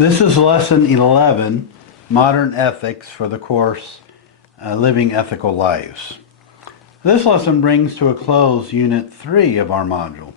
This is Lesson 11, Modern Ethics for the course Living Ethical Lives. This lesson brings to a close Unit 3 of our module.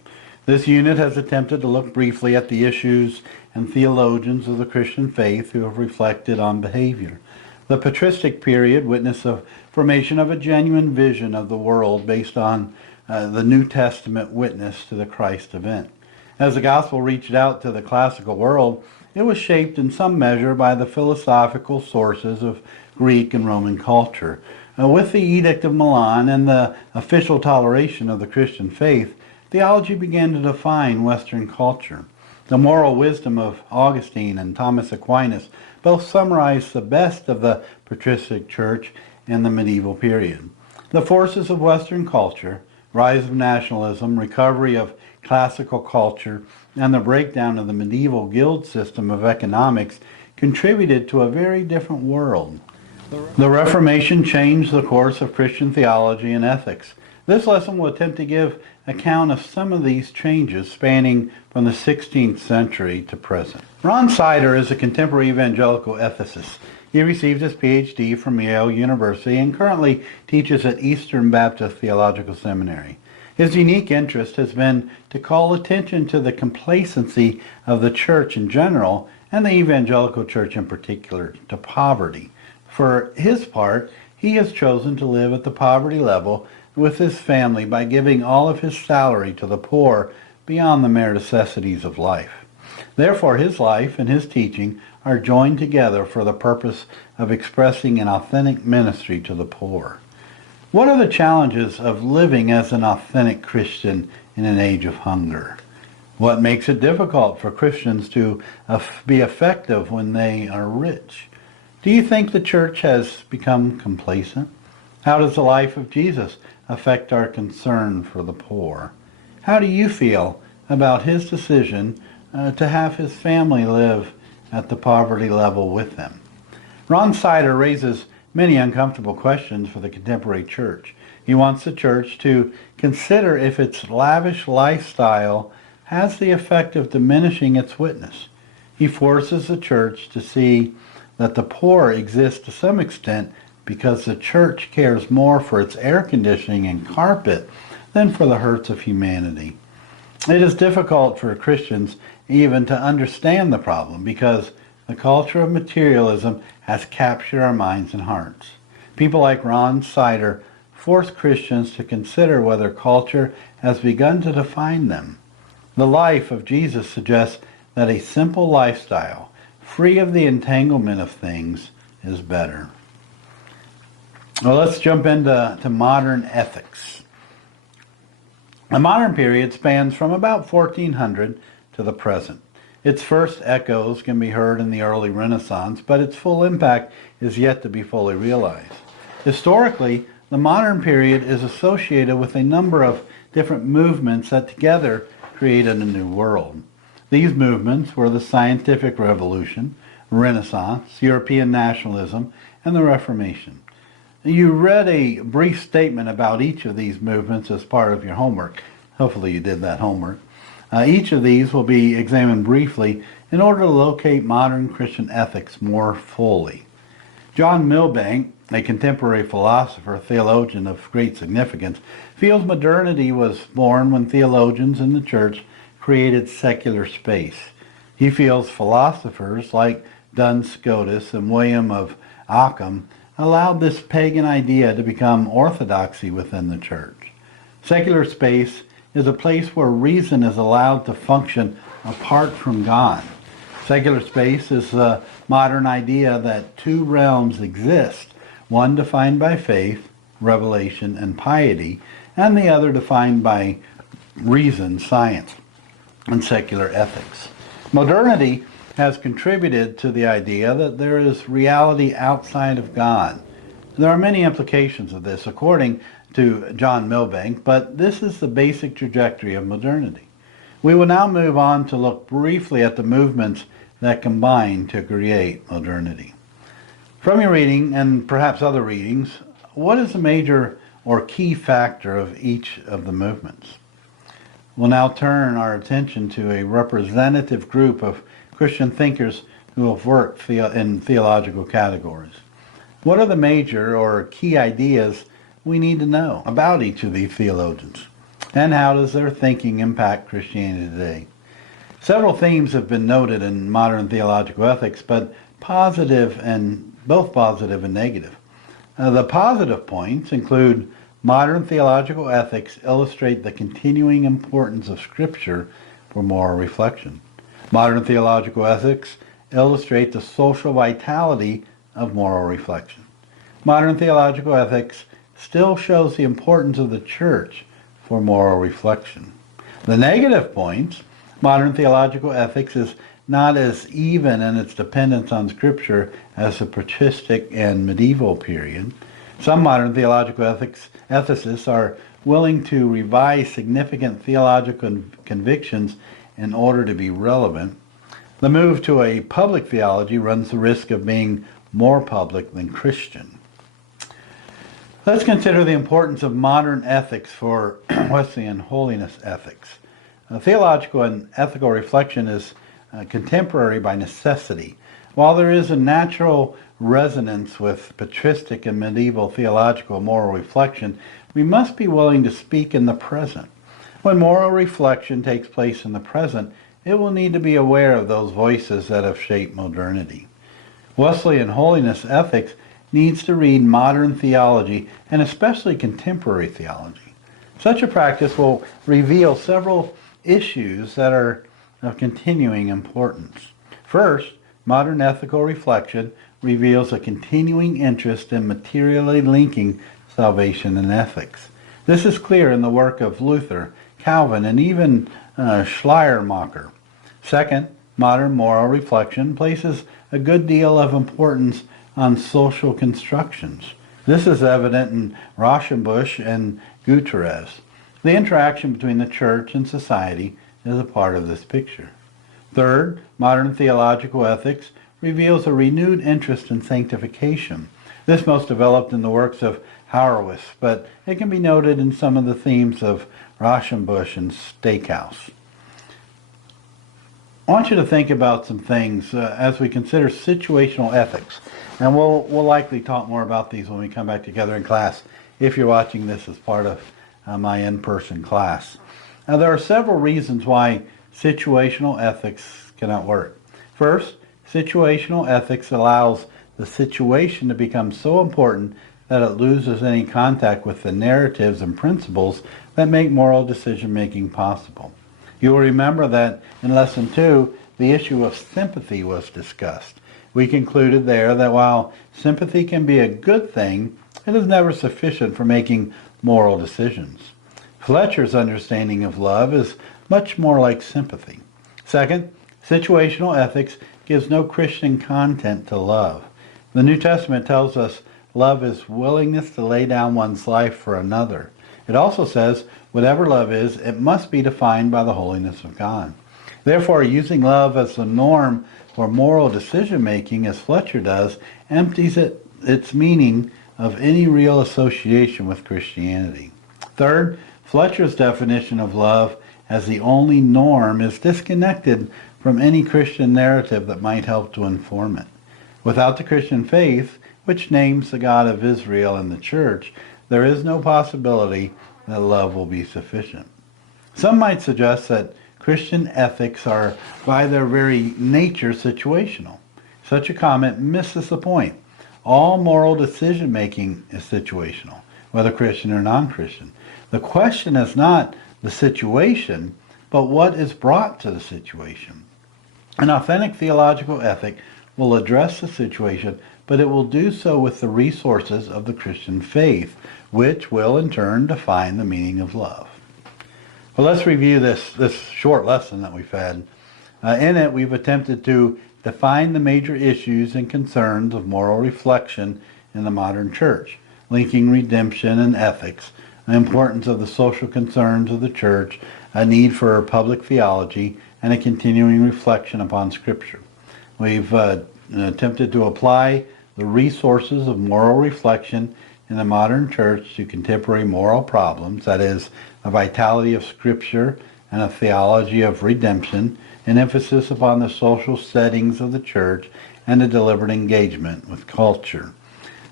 This unit has attempted to look briefly at the issues and theologians of the Christian faith who have reflected on behavior. The patristic period witnessed the formation of a genuine vision of the world based on the New Testament witness to the Christ event. As the gospel reached out to the classical world, it was shaped in some measure by the philosophical sources of Greek and Roman culture. With the Edict of Milan and the official toleration of the Christian faith, theology began to define Western culture. The moral wisdom of Augustine and Thomas Aquinas both summarize the best of the patristic church in the medieval period. The forces of Western culture, rise of nationalism, recovery of classical culture, and the breakdown of the medieval guild system of economics contributed to a very different world. The Reformation changed the course of Christian theology and ethics. This lesson will attempt to give account of some of these changes spanning from the 16th century to present. Ron Sider is a contemporary evangelical ethicist. He received his PhD from Yale University and currently teaches at Eastern Baptist Theological Seminary. His unique interest has been to call attention to the complacency of the church in general and the evangelical church in particular to poverty. For his part, he has chosen to live at the poverty level with his family by giving all of his salary to the poor beyond the mere necessities of life. Therefore, his life and his teaching are joined together for the purpose of expressing an authentic ministry to the poor. What are the challenges of living as an authentic Christian in an age of hunger? What makes it difficult for Christians to be effective when they are rich? Do you think the church has become complacent? How does the life of Jesus affect our concern for the poor? How do you feel about his decision to have his family live at the poverty level with them? Ron Sider raises many uncomfortable questions for the contemporary church. He wants the church to consider if its lavish lifestyle has the effect of diminishing its witness. He forces the church to see that the poor exist to some extent because the church cares more for its air conditioning and carpet than for the hurts of humanity. It is difficult for Christians even to understand the problem because the culture of materialism has captured our minds and hearts. People like Ron Sider force Christians to consider whether culture has begun to define them. The life of Jesus suggests that a simple lifestyle, free of the entanglement of things, is better. Well, let's jump into modern ethics. The modern period spans from about 1400 to the present. Its first echoes can be heard in the early Renaissance, but its full impact is yet to be fully realized. Historically, the modern period is associated with a number of different movements that together created a new world. These movements were the Scientific Revolution, Renaissance, European nationalism, and the Reformation. You read a brief statement about each of these movements as part of your homework. Hopefully you did that homework. Each of these will be examined briefly in order to locate modern Christian ethics more fully. John Milbank, a contemporary philosopher, theologian of great significance, feels modernity was born when theologians in the church created secular space. He feels philosophers like Duns Scotus and William of Ockham allowed this pagan idea to become orthodoxy within the church. Secular space is a place where reason is allowed to function apart from God. Secular space is the modern idea that two realms exist, one defined by faith, revelation, and piety, and the other defined by reason, science, and secular ethics. Modernity has contributed to the idea that there is reality outside of God. There are many implications of this, according to John Milbank, but this is the basic trajectory of modernity. We will now move on to look briefly at the movements that combine to create modernity. From your reading, and perhaps other readings, what is the major or key factor of each of the movements? We'll now turn our attention to a representative group of Christian thinkers who have worked in theological categories. What are the major or key ideas we need to know about each of these theologians? And how does their thinking impact Christianity today? Several themes have been noted in modern theological ethics, but both positive and negative. The positive points include modern theological ethics illustrate the continuing importance of Scripture for moral reflection. Modern theological ethics illustrate the social vitality of moral reflection. Modern theological ethics still shows the importance of the church for moral reflection. The negative points, modern theological ethics is not as even in its dependence on Scripture as the patristic and medieval period. Some modern theological ethicists are willing to revise significant theological convictions in order to be relevant. The move to a public theology runs the risk of being more public than Christian. Let's consider the importance of modern ethics for Wesleyan holiness ethics. Theological and ethical reflection is contemporary by necessity. While there is a natural resonance with patristic and medieval theological moral reflection, we must be willing to speak in the present. When moral reflection takes place in the present, it will need to be aware of those voices that have shaped modernity. Wesleyan holiness ethics needs to read modern theology and especially contemporary theology. Such a practice will reveal several issues that are of continuing importance. First, modern ethical reflection reveals a continuing interest in materially linking salvation and ethics. This is clear in the work of Luther, Calvin, and even Schleiermacher. Second, modern moral reflection places a good deal of importance on social constructions. This is evident in Rauschenbusch and Gutierrez. The interaction between the church and society is a part of this picture. Third, modern theological ethics reveals a renewed interest in sanctification. This most developed in the works of Hauerwas, but it can be noted in some of the themes of Rauschenbusch and Stakehouse. I want you to think about some things as we consider situational ethics. And we'll likely talk more about these when we come back together in class, if you're watching this as part of my in-person class. Now, there are several reasons why situational ethics cannot work. First, situational ethics allows the situation to become so important that it loses any contact with the narratives and principles that make moral decision-making possible. You will remember that in Lesson 2, the issue of sympathy was discussed. We concluded there that while sympathy can be a good thing, it is never sufficient for making moral decisions. Fletcher's understanding of love is much more like sympathy. Second, situational ethics gives no Christian content to love. The New Testament tells us love is willingness to lay down one's life for another. It also says whatever love is, it must be defined by the holiness of God. Therefore, using love as the norm for moral decision-making, as Fletcher does, empties its meaning of any real association with Christianity. Third, Fletcher's definition of love as the only norm is disconnected from any Christian narrative that might help to inform it. Without the Christian faith, which names the God of Israel and the church, there is no possibility that love will be sufficient. Some might suggest that Christian ethics are by their very nature situational. Such a comment misses the point. All moral decision-making is situational, whether Christian or non-Christian. The question is not the situation, but what is brought to the situation. An authentic theological ethic will address the situation, but it will do so with the resources of the Christian faith, which will in turn define the meaning of love. Well, let's review this short lesson that we've had. In it, we've attempted to define the major issues and concerns of moral reflection in the modern church, linking redemption and ethics, the importance of the social concerns of the church, a need for public theology, and a continuing reflection upon Scripture. We've attempted to apply the resources of moral reflection in the modern church to contemporary moral problems, that is, a vitality of Scripture and a theology of redemption, an emphasis upon the social settings of the church, and a deliberate engagement with culture.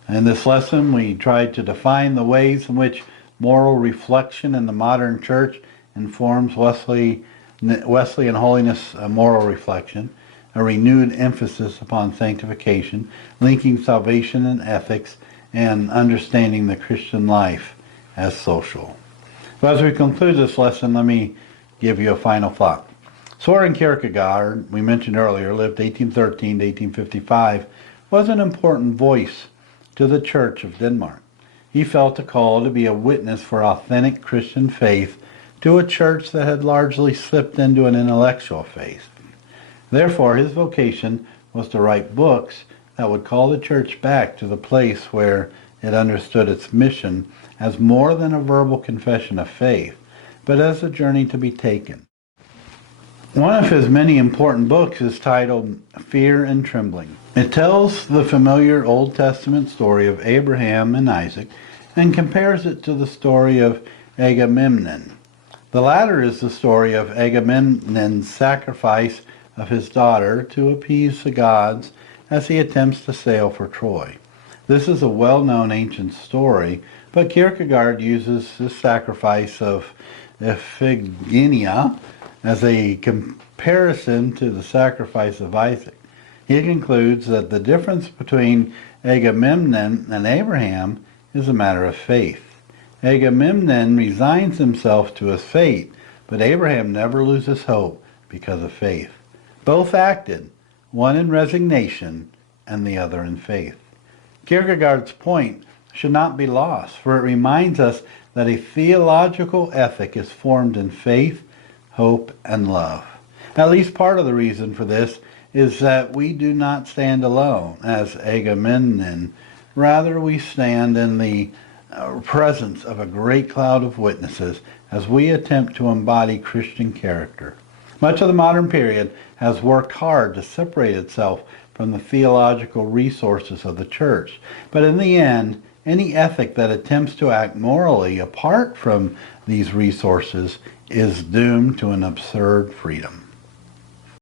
In this lesson, we tried to define the ways in which moral reflection in the modern church informs Wesleyan holiness moral reflection, a renewed emphasis upon sanctification, linking salvation and ethics, and understanding the Christian life as social. Well, as we conclude this lesson, let me give you a final thought. Soren Kierkegaard, we mentioned earlier, lived 1813 to 1855, was an important voice to the Church of Denmark. He felt a call to be a witness for authentic Christian faith to a church that had largely slipped into an intellectual faith. Therefore, his vocation was to write books that would call the church back to the place where it understood its mission as more than a verbal confession of faith, but as a journey to be taken. One of his many important books is titled Fear and Trembling. It tells the familiar Old Testament story of Abraham and Isaac and compares it to the story of Agamemnon. The latter is the story of Agamemnon's sacrifice of his daughter to appease the gods as he attempts to sail for Troy. This is a well-known ancient story, but Kierkegaard uses the sacrifice of Iphigenia as a comparison to the sacrifice of Isaac. He concludes that the difference between Agamemnon and Abraham is a matter of faith. Agamemnon resigns himself to his fate, but Abraham never loses hope because of faith. Both acted, one in resignation and the other in faith. Kierkegaard's point should not be lost, for it reminds us that a theological ethic is formed in faith, hope, and love. At least part of the reason for this is that we do not stand alone as Agamemnon. Rather, we stand in the presence of a great cloud of witnesses as we attempt to embody Christian character. Much of the modern period has worked hard to separate itself from the theological resources of the church, but in the end, any ethic that attempts to act morally apart from these resources is doomed to an absurd freedom.